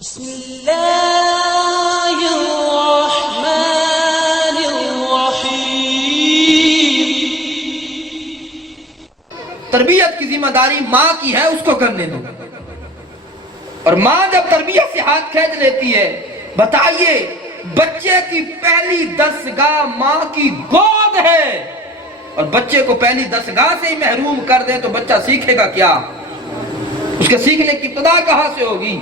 بسم اللہ الرحمن الرحیم۔ تربیت کی ذمہ داری ماں کی ہے، اس کو کرنے دو۔ اور ماں جب تربیت سے ہاتھ کھینچ لیتی ہے، بتائیے بچے کی پہلی دستگاہ ماں کی گود ہے، اور بچے کو پہلی دستگاہ سے ہی محروم کر دے تو بچہ سیکھے گا کیا؟ اس کے سیکھنے کی ابتدا کہاں سے ہوگی؟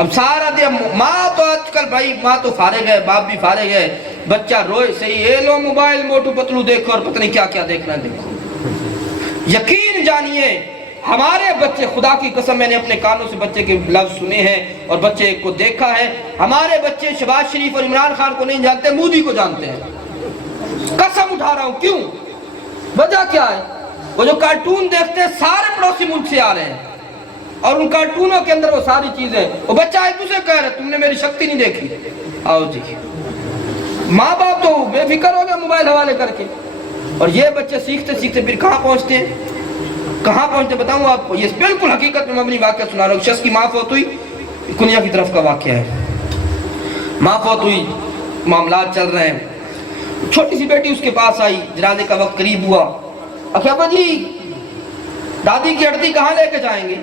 اب سارا دن ماں تو آج کل بھائی ماں تو فارغ ہے، باپ بھی فارغ ہے، بچہ روئے صحیح اے لو موبائل موٹو پتلو دیکھو اور پتہ نہیں کیا کیا دیکھنا دیکھو۔ یقین جانیے ہمارے بچے، خدا کی قسم میں نے اپنے کانوں سے بچے کے لفظ سنے ہیں اور بچے کو دیکھا ہے، ہمارے بچے شہباز شریف اور عمران خان کو نہیں جانتے، مودی کو جانتے ہیں۔ قسم اٹھا رہا ہوں۔ کیوں؟ وجہ کیا ہے؟ وہ جو کارٹون دیکھتے ہیں سارے پڑوسی ملک سے آ رہے ہیں، اور ان کارٹونوں کے اندر وہ ساری چیزیں، وہ بچہ ایک دوسرے کہہ رہے تم نے میری شکتی نہیں دیکھی۔ آؤ جی، ماں باپ تو بے فکر ہو گئے موبائل حوالے کر کے، اور یہ بچے سیکھتے سیکھتے پھر کہاں پہنچتے ہیں؟ کہاں پہنچتے بتاؤں آپ کو؟ یہ بالکل حقیقت میں مبنی واقعہ سنا رہا ہوں۔ شخص کی ماں فوت ہوئی، کنیا کی طرف کا واقعہ ہے۔ ماں فوت ہوئی، معاملات چل رہے ہیں، چھوٹی سی بیٹی اس کے پاس آئی، جنازے کا وقت قریب ہوا۔ ابا جی دادی کی ہڈی کہاں لے کے جائیں گے؟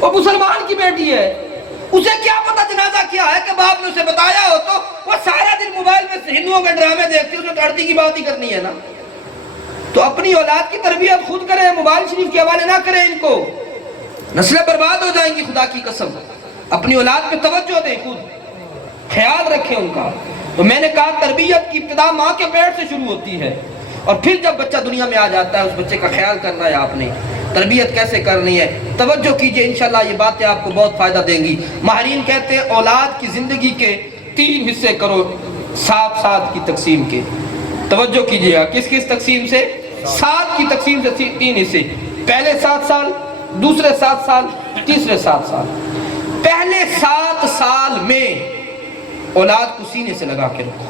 وہ مسلمان کی بیٹی ہے، اسے کیا پتا جنازہ کیا ہے کہ باپ نے اسے بتایا ہو؟ تو وہ سارا دن موبائل میں ہندوؤں کے ڈرامے دیکھتی ہے، اس میں ہڈی کی بات ہی کرنی ہے نا۔ تو اپنی اولاد کی تربیت خود کریں، موبائل شریف کے حوالے نہ کریں ان کو، نسلیں برباد ہو جائیں گی خدا کی قسم۔ اپنی اولاد پہ توجہ دیں، خود خیال رکھیں ان کا۔ تو میں نے کہا تربیت کی ابتدا ماں کے پیٹ سے شروع ہوتی ہے، اور پھر جب بچہ دنیا میں آ جاتا ہے اس بچے کا خیال کرنا ہے آپ نے، تربیت کیسے کرنی ہے۔ توجہ کیجئے، انشاءاللہ یہ باتیں آپ کو بہت فائدہ دیں گی۔ ماہرین کہتے ہیں اولاد کی زندگی کے 3 حصے کرو، 7 کی تقسیم کے۔ توجہ کیجئے گا، کس کس تقسیم سے؟ 7 کی تقسیم سے 3 حصے۔ پہلے 7 سال، دوسرے 7 سال، تیسرے 7 سال۔ پہلے 7 سال میں اولاد کو سینے سے لگا کے رکھو،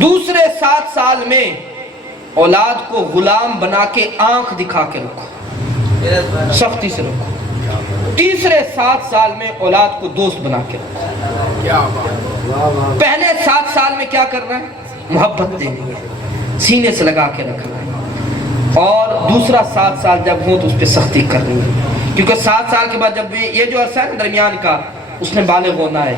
دوسرے 7 سال میں اولاد کو غلام بنا کے آنکھ دکھا کے رکھو، سختی سے رکھو، تیسرے 7 سال میں اولاد کو دوست بنا کے رکھو۔ پہلے 7 سال میں کیا کرنا ہے؟ محبت دینی ہے، سینے سے لگا کے رکھنا ہے، اور دوسرا 7 سال جب ہو تو اس پہ سختی کرنی ہے، کیونکہ 7 سال کے بعد جب یہ جو عرصہ ہے درمیان کا، اس نے بالغ ہونا ہے،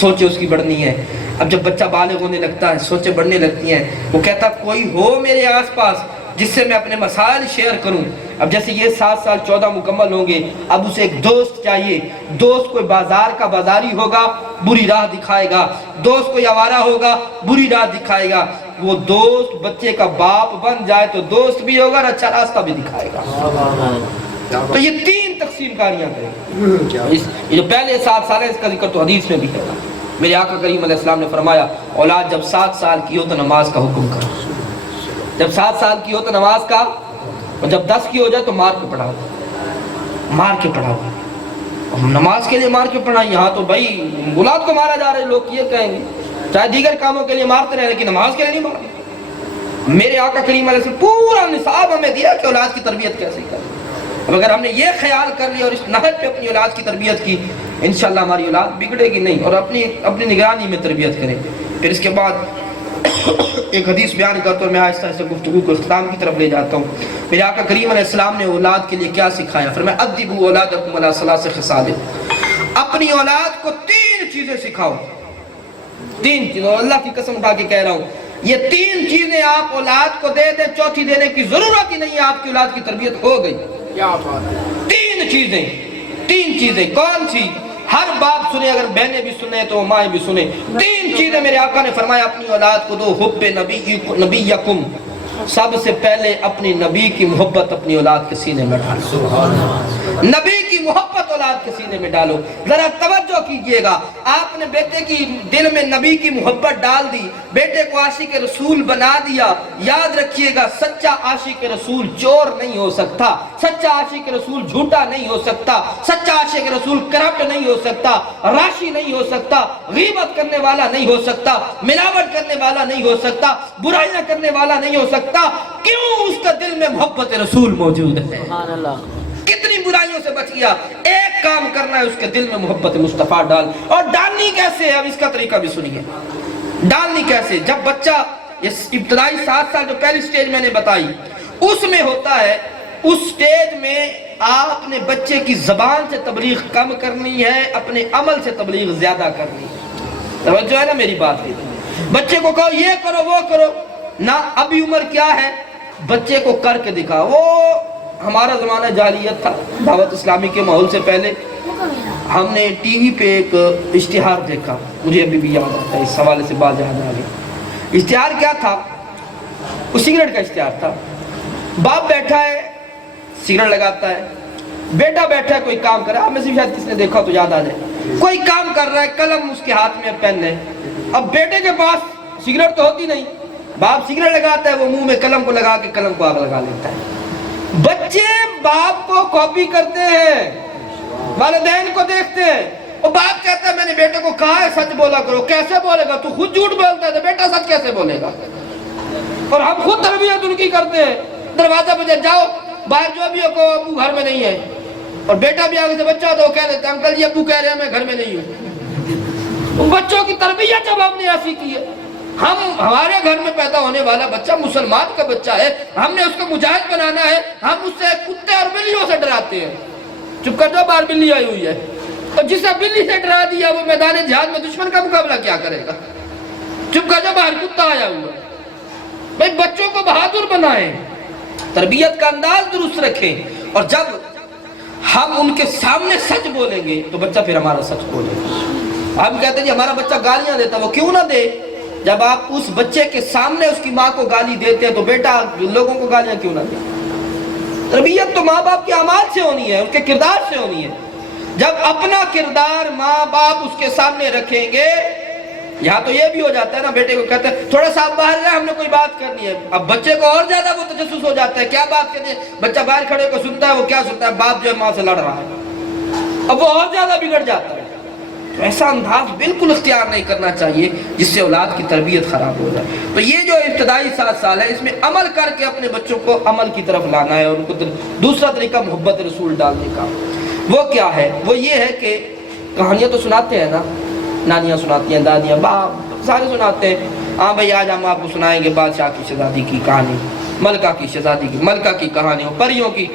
سوچیں اس کی بڑھنی ہے۔ اب جب بچہ بالغ ہونے لگتا ہے، سوچیں بڑھنے لگتی ہیں، وہ کہتا کوئی ہو میرے آس پاس جس سے میں اپنے مسائل شیئر کروں۔ اب جیسے یہ 7 سال 14 مکمل ہوں گے، اب اسے ایک دوست چاہیے۔ دوست کوئی بازار کا بازاری ہوگا، بری راہ دکھائے گا، دوست کوئی آوارہ ہوگا، بری راہ دکھائے گا۔ وہ دوست بچے کا باپ بن جائے تو دوست بھی ہوگا اور اچھا راستہ بھی دکھائے گا۔ تو یہ 3 تقسیم کاریاں کریں۔ یہ جو پہلے 7 سال ہے اس کا ذکر تو حدیث میں بھی ہے۔ میرے آقا کریم علیہ السلام نے فرمایا اولاد جب 7 سال کی ہو تو نماز کا حکم کرو، جب 7 سال کی ہو تو نماز کا، اور جب 10 کی ہو جائے تو مار کے پڑھاؤ، مار کے پڑھاؤ۔ ہم نماز کے لیے مار کے پڑھائیں، یہاں تو بھائی اولاد کو مارا جا رہا ہے، لوگ یہ کہیں گے چاہے دیگر کاموں کے لیے مارتے رہے لیکن نماز کے لیے نہیں مارتے۔ میرے آقا کریم علیہ السلام پورا نصاب ہمیں دیا کہ اولاد کی تربیت کیسے کریں۔ اب اگر ہم نے یہ خیال کر لیا اور اس نہج پہ اپنی اولاد کی تربیت کی، انشاءاللہ ہماری اولاد بگڑے گی نہیں، اور اپنی نگرانی میں تربیت کریں۔ پھر اس کے بعد ایک حدیث بیان کرتا ہوں، میں آہستہ آہستہ گفتگو کو اختتام کی طرف لے جاتا ہوں۔ میرے آقا کریم علیہ السلام نے اولاد کے لیے کیا سکھایا؟ فرمایا ادبوا اولادکم علی 3 خصال، اپنی اولاد کو 3 چیزیں سکھاؤ، 3 چیزیں، اور اللہ کی قسم اٹھا کے کہہ رہا ہوں یہ 3 چیزیں آپ اولاد کو دے دیں، چوتھی دینے کی ضرورت ہی نہیں ہے، آپ کی اولاد کی تربیت ہو گئی۔ 3 چیزیں کون سی؟ ہر باپ سنے، اگر بہنیں بھی سنیں تو مائیں بھی سنیں۔ 3 چیزیں میرے آقا نے فرمایا اپنی اولاد کو دو، حب نبیکم، سب سے پہلے اپنی نبی کی محبت اپنی اولاد کے سینے میں ڈالو، نبی کی محبت اولاد کے سینے میں ڈالو۔ ذرا توجہ کیجئے گا، آپ نے بیٹے کی دل میں نبی کی محبت ڈال دی، بیٹے کو عاشق رسول بنا دیا۔ یاد رکھیے گا سچا عاشق رسول چور نہیں ہو سکتا، سچا عاشق رسول جھوٹا نہیں ہو سکتا، سچا عاشق رسول کرپٹ نہیں ہو سکتا، راشی نہیں ہو سکتا، غیبت کرنے والا نہیں ہو سکتا، ملاوٹ کرنے والا نہیں ہو سکتا، برائیاں کرنے والا نہیں ہو سکتا۔ کیوں؟ اس کا دل میں محبت رسول موجود ہے۔ کتنی برائیوں سے بچ گیا۔ ایک کام کرنا ہے اس کے دل میں محبت مصطفیٰ ڈال. اور ڈالنی کیسے ہے؟ اب اس کا طریقہ بھی سنیے. ڈالنی کیسے؟ جب بچہ ابتدائی 7 سال جو پہلی سٹیج میں نے بتائی اس میں ہوتا ہے، اس سٹیج میں آپ نے بچے کی زبان سے تبلیغ کم کرنی ہے، اپنے عمل سے تبلیغ زیادہ کرنی ہے. توجہ ہے نا میری بات پہ؟ بچے کو کہو یہ کرو وہ کرو نہ. ابھی عمر کیا ہے؟ بچے کو کر کے دکھا. وہ ہمارا زمانہ جاہلیت تھا، دعوت اسلامی کے ماحول سے پہلے ہم نے ٹی وی پہ ایک اشتہار دیکھا، مجھے ابھی بھی یاد آتا ہے، اس حوالے سے بات یاد آ گئی. اشتہار کیا تھا؟ وہ سگریٹ کا اشتہار تھا. باپ بیٹھا ہے سگریٹ لگاتا ہے، بیٹا بیٹھا ہے کوئی کام کر رہا ہے. آپ میں سے شاید کس نے دیکھا تو یاد آ جائے. کوئی کام کر رہا ہے، قلم اس کے ہاتھ میں پین ہے. اب بیٹے کے پاس سگریٹ تو ہوتی نہیں، باپ سگریٹ لگاتا ہے، وہ منہ میں قلم کو لگا کے قلم کو آگ لگا لیتا ہے. بچے باپ کو کاپی کرتے ہیں، والدین کو دیکھتے ہیں. اور باپ کہتا ہے میں نے بیٹے کو کہا ہے سچ بولا کرو. کیسے بولے گا؟ تو خود جھوٹ بولتا ہے تو بیٹا سچ کیسے بولے گا؟ اور ہم خود تربیت ان کی کرتے ہیں. دروازہ پہ جاؤ، باہر جو بھی ہو کو ابو گھر میں نہیں ہے. اور بیٹا بھی آگے سے بچہ تو وہ کہہ دیتا ہے انکل جی ابو کہہ رہے ہیں میں گھر میں نہیں ہوں. بچوں کی تربیت جب ہم نے ایسی کی ہے، ہمارے گھر میں پیدا ہونے والا بچہ مسلمان کا بچہ ہے، ہم نے اس کو مجاہد بنانا ہے. ہم اس سے کتے اور بلیوں سے ڈراتے ہیں. چپ کر جاؤ، باہر بلی آئی ہوئی ہے. اور جسے بلی سے ڈرا دیا وہ میدان جہاد میں دشمن کا مقابلہ کیا کرے گا؟ چپ کر جاؤ، باہر کتا آیا ہوا ہے. بھائی بچوں کو بہادر بنائیں، تربیت کا انداز درست رکھیں. اور جب ہم ان کے سامنے سچ بولیں گے تو بچہ پھر ہمارا سچ بولے گا. ہم کہتے ہیں جی ہمارا بچہ گالیاں دیتا، وہ کیوں نہ دے؟ جب آپ اس بچے کے سامنے اس کی ماں کو گالی دیتے ہیں تو بیٹا لوگوں کو گالیاں کیوں نہ دے؟ تربیت تو ماں باپ کے اعمال سے ہونی ہے، ان کے کردار سے ہونی ہے. جب اپنا کردار ماں باپ اس کے سامنے رکھیں گے، یہاں تو یہ بھی ہو جاتا ہے نا، بیٹے کو کہتے ہیں تھوڑا سا باہر جائے ہم نے کوئی بات کرنی ہے. اب بچے کو اور زیادہ وہ تجسس ہو جاتا ہے، کیا بات کرنی ہے؟ بچہ باہر کھڑے کو سنتا ہے، وہ کیا سنتا ہے؟ باپ جو ہے ماں سے لڑ رہا ہے. اب وہ اور زیادہ بگڑ جاتا ہے. تو ایسا انداز بالکل اختیار نہیں کرنا چاہیے جس سے اولاد کی تربیت خراب ہو جائے. تو یہ جو ابتدائی 7 سال ہے اس میں عمل کر کے اپنے بچوں کو عمل کی طرف لانا ہے. اور ان کو دوسرا طریقہ محبت رسول ڈالنے کا وہ کیا ہے؟ وہ یہ ہے کہ کہانیاں تو سناتے ہیں نا، نانیاں سناتی ہیں، دادیاں، باپ سارے سناتے ہیں. ہاں بھائی آج ہم آپ کو سنائیں گے بادشاہ کی شہزادی کی کہانی، ملکہ کی شہزادی کی، ملکہ کی کہانی، پریوں کی.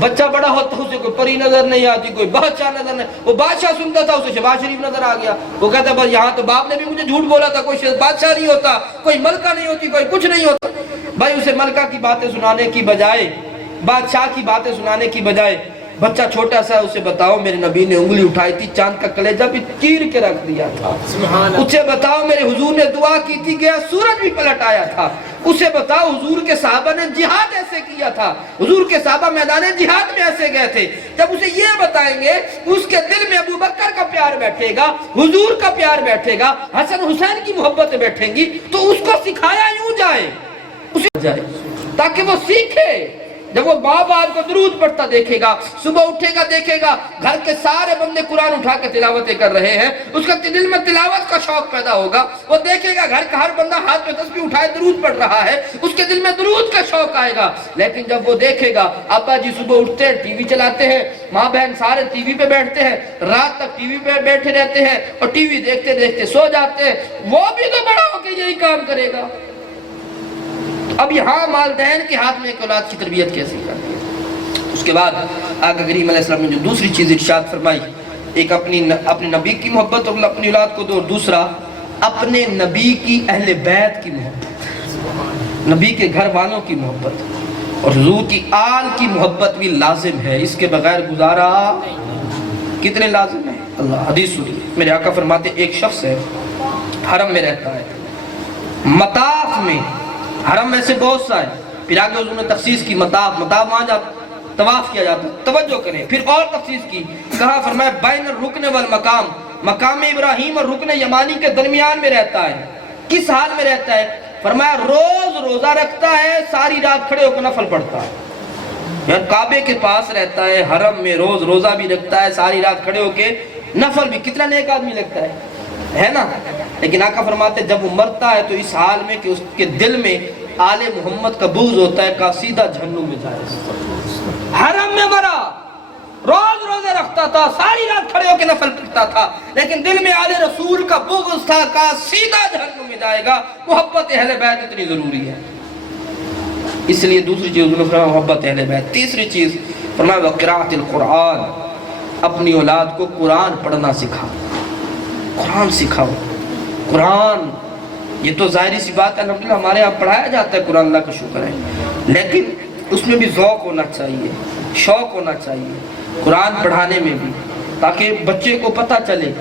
بچہ بڑا ہوتا ہے اسے کوئی پری نظر نہیں آتی، کوئی بادشاہ نظر نہیں. وہ بادشاہ سنتا تھا اسے شہباز شریف نظر آ گیا. وہ کہتا ہے بس یہاں تو باپ نے بھی مجھے جھوٹ بولا تھا، کوئی بادشاہ نہیں ہوتا، کوئی ملکہ نہیں ہوتی، کوئی کچھ نہیں ہوتا. بھائی اسے ملکہ کی باتیں سنانے کی بجائے، بادشاہ کی باتیں سنانے کی بجائے بچہ چھوٹا سا اسے بتاؤ میرے نبی نے انگلی اٹھائی تھی چاند کا کلیجہ بھی چیر کے رکھ دیا تھا. اسے بتاؤ میرے حضور نے دعا کی تھی کہ سورج بھی پلٹ آیا تھا. اسے بتاؤ حضور کے صحابہ نے جہاد ایسے کیا تھا، حضور کے صحابہ میدان جہاد میں ایسے گئے تھے. جب اسے یہ بتائیں گے اس کے دل میں ابو بکر کا پیار بیٹھے گا، حضور کا پیار بیٹھے گا، حسن حسین کی محبت بیٹھیں گی. تو اس کو سکھایا یوں جائے اسے جائے تاکہ وہ سیکھے. جب وہ ماں باپ کو درود پڑھتا دیکھے گا، صبح اٹھے گا دیکھے گا گھر کے سارے بندے قرآن اٹھا کے تلاوتیں کر رہے ہیں، اس کا دل میں تلاوت کا شوق پیدا ہوگا. وہ دیکھے گا گھر کا ہر بندہ ہاتھ میں تسبیح اٹھائے درود پڑھ رہا ہے، اس کے دل میں درود کا شوق آئے گا. لیکن جب وہ دیکھے گا ابا جی صبح اٹھتے ہیں ٹی وی چلاتے ہیں، ماں بہن سارے ٹی وی پہ بیٹھتے ہیں، رات تک ٹی وی پہ بیٹھے رہتے ہیں اور ٹی وی دیکھتے دیکھتے سو جاتے ہیں، وہ بھی تو بڑا ہو کے یہی کام کرے گا. اب یہاں والدین کے ہاتھ میں ایک اولاد کی تربیت کیسے کرنی ہے. اس کے بعد آقا کریم علیہ السلام نے جو دوسری چیز ارشاد فرمائی، ایک اپنے نبی کی محبت اور اپنی اولاد کو دو، اور دوسرا اپنے نبی کی اہل بیت کی محبت، نبی کے گھر والوں کی محبت اور حضور کی آل کی محبت بھی لازم ہے. اس کے بغیر گزارا کتنے لازم ہے؟ اللہ حدیث سنیے، میرے آقا فرماتے ایک شخص ہے حرم میں رہتا ہے، مطاف میں، حرم میں سے بہت سا ہے، پھر آگے حضور نے تخصیص کی مطاف وہاں جب طواف کیا جاتا ہے. توجہ کریں، پھر اور تخصیص کی، کہا فرمایا بین الرکن والمقام، مقام ابراہیم اور رکن یمانی کے درمیان میں رہتا ہے. کس حال میں رہتا ہے؟ فرمایا روز روزہ رکھتا ہے، ساری رات کھڑے ہو کر نفل پڑھتا ہے. یعنی کعبے کے پاس رہتا ہے، حرم میں روز روزہ بھی رکھتا ہے، ساری رات کھڑے ہو کے نفل بھی. کتنا نیک آدمی لگتا ہے نا. لیکن آقا فرماتے ہیں جب وہ مرتا ہے تو اس حال میں کہ اس کے دل میں آل محمد کا بغض ہوتا ہے کہ سیدھا جہنم میں جائے. حرم میں مرا، روز روزے رکھتا پڑھتا تھا, ساری رات کھڑے ہو کے نفل پڑھتا تھا, لیکن دل میں آل رسول کا بغض تھا, کہا سیدھا جہنم میں جائے گا. محبت اہل بیت اتنی ضروری ہے. اس لیے دوسری چیز انہوں نے فرمایا محبت اہل بیت. تیسری چیز فرمایا قراءۃ القرآن, اپنی اولاد کو قرآن پڑھنا سکھاؤ, قرآن سکھاؤ. قرآن یہ تو ظاہری سی بات ہے, الحمدللہ ہمارے یہاں پڑھایا جاتا ہے قرآن, اللہ کا شکر ہے, لیکن اس میں بھی ذوق ہونا چاہیے, شوق ہونا چاہیے قرآن پڑھانے میں بھی, تاکہ بچے کو پتہ چلے.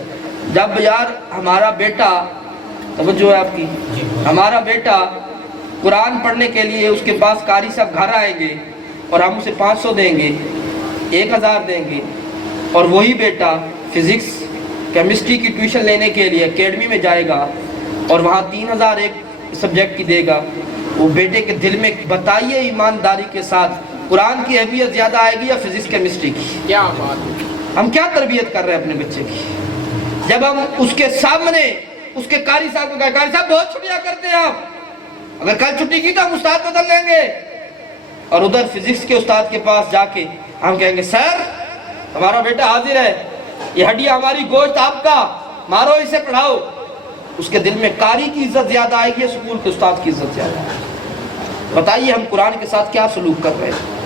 جب یار ہمارا بیٹا, توجہ ہے آپ کی, ہمارا بیٹا قرآن پڑھنے کے لیے اس کے پاس قاری صاحب گھر آئیں گے اور ہم اسے 500 دیں گے, 1000 دیں گے, اور وہی بیٹا فزکس کیمسٹری کی ٹیوشن لینے کے لیے اکیڈمی میں جائے گا اور وہاں 3000 ایک سبجیکٹ کی دے گا, وہ بیٹے کے دل میں بتائیے ایمانداری کے ساتھ قرآن کی اہمیت زیادہ آئے گی یا فزکس کیمسٹری کی؟ کیا بات, ہم کیا تربیت کر رہے ہیں اپنے بچے کی؟ جب ہم اس کے سامنے اس کے قاری صاحب کو کہا قاری صاحب بہت چھٹیاں کرتے ہیں آپ, اگر کل چھٹی کی تو ہم استاد بدل لیں گے, اور ادھر فزکس کے استاد کے پاس جا کے ہم کہیں گے سر ہمارا بیٹا حاضر ہے, یہ ہڈیاں ہماری, گوشت آپ کا, مارو اسے پڑھاؤ. اس کے دل میں قاری کی عزت زیادہ آئے گی, سکول کے استاد کی عزت زیادہ آئے گی؟ بتائیے ہم قرآن کے ساتھ کیا سلوک کر رہے ہیں.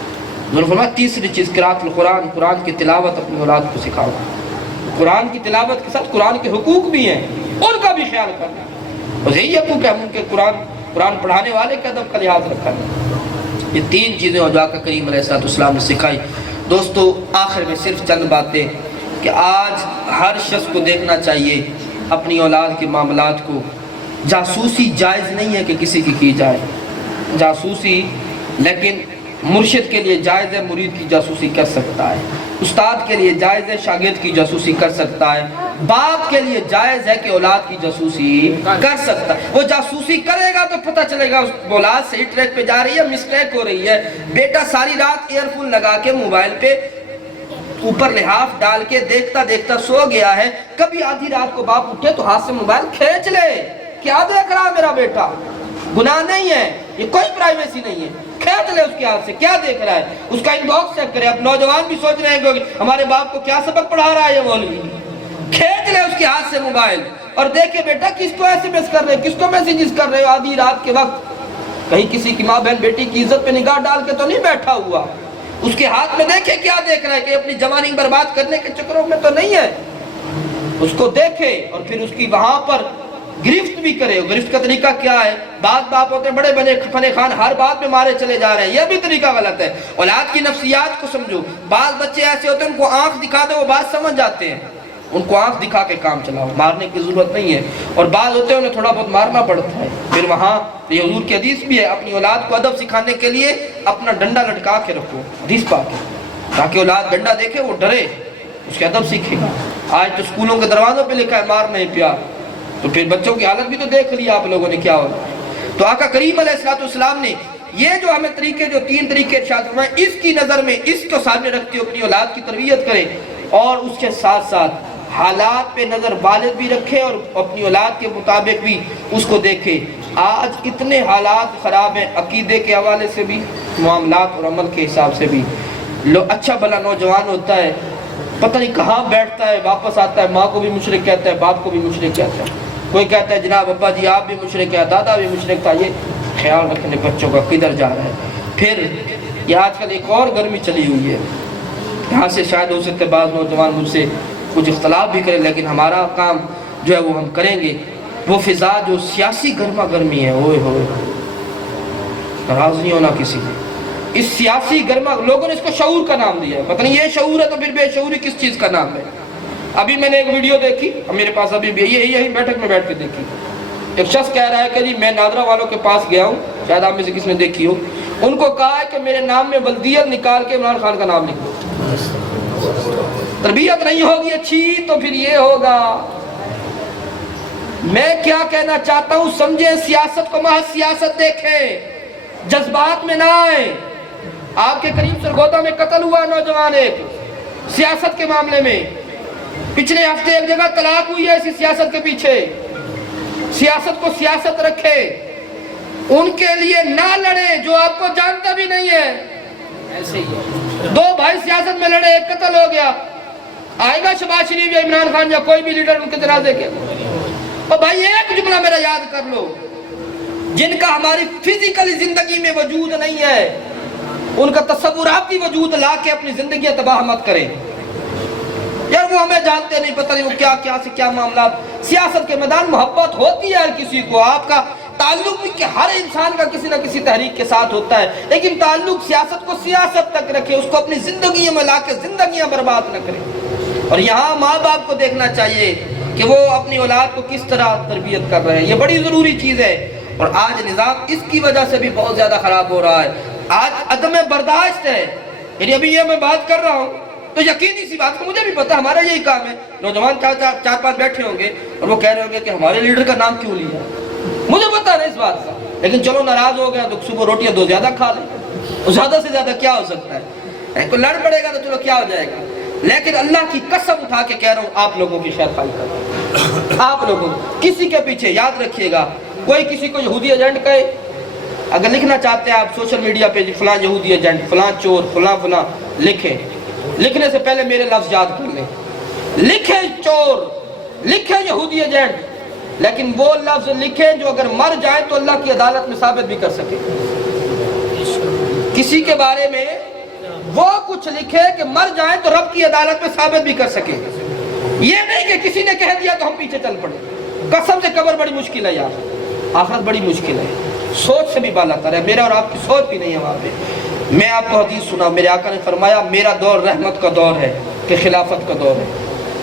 انہوں نے فرمایا تیسری چیز قراءۃ القرآن, قرآن کی تلاوت اپنی اولاد کو سکھاؤ. قرآن کی تلاوت کے ساتھ قرآن کے حقوق بھی ہیں, ان کا بھی خیال کرنا. بس یہی حقوق ہے, ہم ان کے قرآن پڑھانے والے کے ادب کا لحاظ رکھنا. یہ 3 چیزیں جو آقا کریم علیہ السلام نے سکھائی. دوستو آخر میں صرف چند باتیں کہ آج ہر شخص کو دیکھنا چاہیے اپنی اولاد کے معاملات کو. جاسوسی جائز نہیں ہے کہ کسی کی جائے جاسوسی, لیکن مرشد کے لیے جائز ہے, مرید کی جاسوسی کر سکتا ہے. استاد کے لیے جائز ہے, شاگرد کی جاسوسی کر سکتا ہے. باپ کے لیے جائز ہے کہ اولاد کی جاسوسی کر سکتا ہے. وہ جاسوسی کرے گا تو پتہ چلے گا اس اولاد صحیح ٹریک پہ جا رہی ہے, مسٹیک ہو رہی ہے. بیٹا ساری رات ایئر فون لگا کے موبائل پہ اوپر لحاف ڈال کے دیکھتا دیکھتا سو گیا ہے, کبھی آدھی رات کو باپ اٹھے تو ہاتھ سے موبائل کھینچ لے, کیا دیکھ رہا میرا بیٹا؟ گناہ نہیں ہے, یہ کوئی پرائیویسی نہیں ہے, کھینچ لے اس کے ہاتھ سے, کیا دیکھ رہا ہے, اس کا ان باکس چیک کرے. اب نوجوان بھی سوچ رہے ہیں کہ ہمارے باپ کو کیا سبق پڑھا رہا ہے یہ مولوی. کھینچ لے اس کے ہاتھ سے موبائل اور دیکھے بیٹا کس کو ایس ایم ایس کر رہے, کس کو میسیجز کر رہے ہو آدھی رات کے وقت. کہیں کسی کی ماں بہن بیٹی کی عزت پہ نگاہ ڈال کے تو نہیں بیٹھا ہوا. اس کے ہاتھ میں دیکھے کیا دیکھ رہا ہے, کہ اپنی جوانی برباد کرنے کے چکروں میں تو نہیں ہے. اس کو دیکھے اور پھر اس کی وہاں پر گرفت بھی کرے. گرفت کا طریقہ کیا ہے؟ بعض باپ ہوتے ہیں بڑے بڑے فنے خان, ہر بات میں مارے چلے جا رہے ہیں, یہ بھی طریقہ غلط ہے. اولاد کی نفسیات کو سمجھو. بعض بچے ایسے ہوتے ہیں ان کو آنکھ دکھا دے وہ بات سمجھ جاتے ہیں, ان کو آنکھ دکھا کے کام چلاؤ, مارنے کی ضرورت نہیں ہے. اور بعض ہوتے ہیں انہیں تھوڑا بہت مارنا پڑتا ہے. پھر وہاں یہ حضور کی حدیث بھی ہے, اپنی اولاد کو ادب سکھانے کے لیے اپنا ڈنڈا لٹکا کے رکھو, حدیث پاک ہے, تاکہ اولاد ڈنڈا دیکھے وہ ڈرے, اس کے ادب سیکھے گا. آج تو اسکولوں کے دروازوں پہ لکھا ہے مار نہیں پیار, تو پھر بچوں کی حالت بھی تو دیکھ لی آپ لوگوں نے کیا ہو. تو آقا کریم علیہ السلام نے یہ جو ہمیں طریقے, جو 3 طریقے ارشاد فرمائے, اس کی نظر میں اس کو سامنے رکھتے ہوئے اپنی اولاد کی تربیت کرے, اور اس کے ساتھ ساتھ حالات پہ نظر والد بھی رکھے اور اپنی اولاد کے مطابق بھی اس کو دیکھے. آج اتنے حالات خراب ہیں, عقیدے کے حوالے سے بھی, معاملات اور عمل کے حساب سے بھی. اچھا بھلا نوجوان ہوتا ہے, پتہ نہیں کہاں بیٹھتا ہے, واپس آتا ہے, ماں کو بھی مشرک کہتا ہے, باپ کو بھی مشرک کہتا ہے. کوئی کہتا ہے جناب ابا جی آپ بھی مشرک ہیں, دادا بھی مشرک تھا. یہ خیال رکھنے بچوں کا کدھر جا رہا ہے. پھر یہ آج کل ایک اور گرمی چلی ہوئی ہے, یہاں سے شاید ہو سکتے بعض نوجوان مجھ سے کچھ اختلاف بھی کریں, لیکن ہمارا کام جو ہے وہ ہم کریں گے. وہ فضا جو سیاسی گرما گرمی ہے, ہوئے ہوئے ناراض نہیں ہونا کسی کو. اس سیاسی گرما, لوگوں نے اس کو شعور کا نام دیا ہے, پتہ نہیں یہ شعور ہے تو پھر بے شعوری کس چیز کا نام ہے. ابھی میں نے ایک ویڈیو دیکھی, میرے پاس ابھی بھی یہی بیٹھک میں بیٹھ کے دیکھی. ایک شخص کہہ رہا ہے کہ جی میں نادرا والوں کے پاس گیا ہوں, شاید آپ میں سے کس نے دیکھی ہو. ان کو کہا ہے کہ میرے نام میں بلدیت نکال کے عمران خان کا نام لکھو. تربیت نہیں ہوگی اچھی تو پھر یہ ہوگا. میں کیا کہنا چاہتا ہوں, سمجھیں سیاست کو محض سیاست دیکھیں, جذبات میں نہ آئیں. آپ کے قریب سرگودا میں قتل ہوا نوجوان ایک سیاست کے معاملے میں. پچھلے ہفتے ایک جگہ طلاق ہوئی ہے اسی سیاست کے پیچھے. سیاست کو سیاست رکھے, ان کے لیے نہ لڑیں جو آپ کو جانتا بھی نہیں ہے. ایسے ہی 2 بھائی سیاست میں لڑے, ایک قتل ہو گیا. آئے گا شہباز شریف یا عمران خان یا کوئی بھی لیڈر ان کے جنازے کے؟ اور بھائی ایک جملہ میرا یاد کر لو، جن کا ہماری فزیکلی زندگی میں وجود نہیں ہے ان کا تصوراتی وجود لا کے اپنی زندگی تباہ مت کریں یار، وہ ہمیں جانتے نہیں، پتہ نہیں وہ کیا سے کیا معاملات۔ سیاست کے میدان محبت ہوتی ہے ہر کسی کو، آپ کا تعلق بھی کہ ہر انسان کا کسی نہ کسی تحریک کے ساتھ ہوتا ہے، لیکن تعلق سیاست کو سیاست تک رکھے، اس کو اپنی زندگیوں میں لا کے زندگیاں برباد نہ کرے۔ اور یہاں ماں باپ کو دیکھنا چاہیے کہ وہ اپنی اولاد کو کس طرح تربیت کر رہے ہیں، یہ بڑی ضروری چیز ہے۔ اور آج نظام اس کی وجہ سے بھی بہت زیادہ خراب ہو رہا ہے، آج عدم برداشت ہے۔ یعنی ابھی یہ میں بات کر رہا ہوں تو یقینی سی بات کو مجھے بھی پتا، ہمارا یہی کام ہے، نوجوان چار پانچ بیٹھے ہوں گے اور وہ کہہ رہے ہوں گے کہ ہمارے لیڈر کا نام کیوں لیا، مجھے پتا نہیں اس بات کا، لیکن چلو ناراض ہو گیا تو صبح روٹیاں دو زیادہ کھا لیں، زیادہ سے زیادہ کیا ہو سکتا ہے، کوئی لڑ پڑے گا تو چلو کیا ہو جائے گا، لیکن اللہ کی قسم اٹھا کے کہہ رہا ہوں آپ لوگوں کی شر خائی کر، آپ لوگوں کسی کے پیچھے یاد رکھیے گا، کوئی کسی کو یہودی ایجنٹ کہے، اگر لکھنا چاہتے ہیں آپ سوشل میڈیا پہ فلاں یہودی ایجنٹ، فلاں چور، فلاں فلاں لکھیں، لکھنے سے پہلے میرے لفظ یاد کر لیں، لکھیں چور، لکھیں یہودی ایجنٹ، لیکن وہ لفظ لکھیں جو اگر مر جائیں تو اللہ کی عدالت میں ثابت بھی کر سکے۔ کسی کے بارے میں وہ کچھ لکھے کہ مر جائیں تو رب کی عدالت میں ثابت بھی کر سکے، یہ نہیں کہ کسی نے کہہ دیا تو ہم پیچھے چل پڑے۔ قسم سے قبر بڑی مشکل ہے یار، آخرت بڑی مشکل ہے، سوچ سے بھی بالا تر ہے، میرا اور آپ کی سوچ بھی نہیں ہے وہاں پہ۔ میں آپ کو حدیث سنا، میرے آقا نے فرمایا میرا دور رحمت کا دور ہے کہ خلافت کا دور ہے،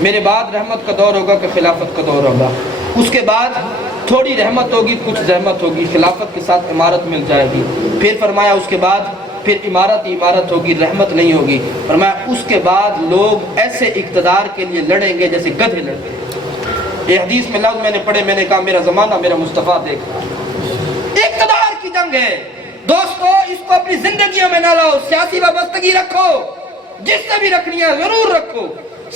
میرے بعد رحمت کا دور ہوگا کہ خلافت کا دور ہوگا، اس کے بعد تھوڑی رحمت ہوگی کچھ زحمت ہوگی، خلافت کے ساتھ عمارت مل جائے گی، پھر فرمایا اس کے بعد پھر عمارت ہی عمارت ہوگی، رحمت نہیں ہوگی، فرمایا اس کے بعد لوگ ایسے اقتدار کے لیے لڑیں گے جیسے گدھے لڑتے ہیں۔ یہ حدیث میں لفظ میں نے پڑھے، میں نے کہا میرا زمانہ میرا مصطفیٰ دیکھ رہا ہے، اقتدار کی جنگ ہے دوستو، اس کو اپنی زندگیوں میں نہ لاؤ، سیاسی وابستگی رکھو، جس سے بھی رکھنی ہے ضرور رکھو،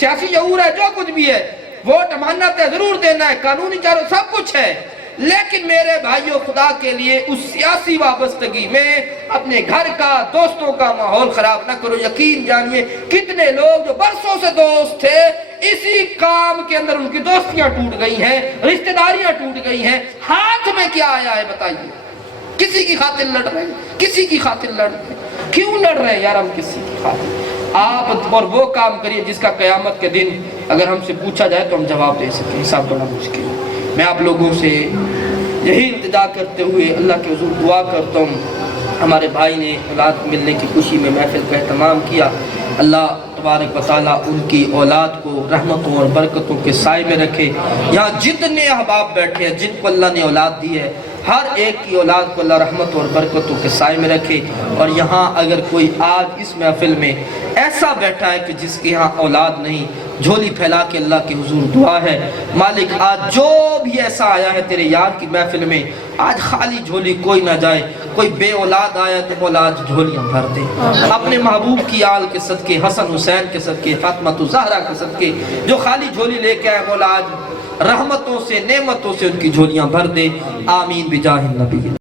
سیاسی شعور ہے جو کچھ بھی ہے، ووٹ امانت ہے ضرور دینا ہے، قانونی چاروں سب کچھ ہے، لیکن میرے بھائیوں خدا کے لیے اس سیاسی وابستگی میں اپنے گھر کا دوستوں کا ماحول خراب نہ کرو۔ یقین جانیے کتنے لوگ جو برسوں سے دوست تھے اسی کام کے اندر ان کی دوستیاں ٹوٹ گئی ہیں، رشتہ داریاں ٹوٹ گئی ہیں، ہاتھ میں کیا آیا ہے بتائیے؟ کسی کی خاطر لڑ رہے ہیں، کسی کی خاطر لڑ رہے ہیں، کیوں لڑ رہے ہیں یار ہم کسی کی خاطر؟ آپ اور وہ کام کریے جس کا قیامت کے دن اگر ہم سے پوچھا جائے تو ہم جواب دے سکیں، حساب بڑا مشکل ہے۔ میں آپ لوگوں سے یہی التجا کرتے ہوئے اللہ کے حضور دعا کرتا ہوں، ہمارے بھائی نے اولاد ملنے کی خوشی میں محفل کا اہتمام کیا، اللہ تبارک و تعالیٰ ان کی اولاد کو رحمتوں اور برکتوں کے سائے میں رکھے۔ یہاں جتنے احباب بیٹھے ہیں جن کو اللہ نے اولاد دی ہے، ہر ایک کی اولاد کو اللہ رحمت اور برکتوں کے سائے میں رکھے۔ اور یہاں اگر کوئی آج اس محفل میں ایسا بیٹھا ہے کہ جس کے یہاں اولاد نہیں، جھولی پھیلا کے اللہ کے حضور دعا ہے، مالک آج جو بھی ایسا آیا ہے تیرے یار کی محفل میں، آج خالی جھولی کوئی نہ جائے، کوئی بے اولاد آیا تو اولاد جھولیاں بھر دے، اپنے محبوب کی آل کے صدقے، حسن حسین کے صدقے، فاطمہ زہرا کے صدقے، جو خالی جھولی لے کے آئے مولا آج رحمتوں سے نعمتوں سے ان کی جھولیاں بھر دے، آمین بجاہ النبی۔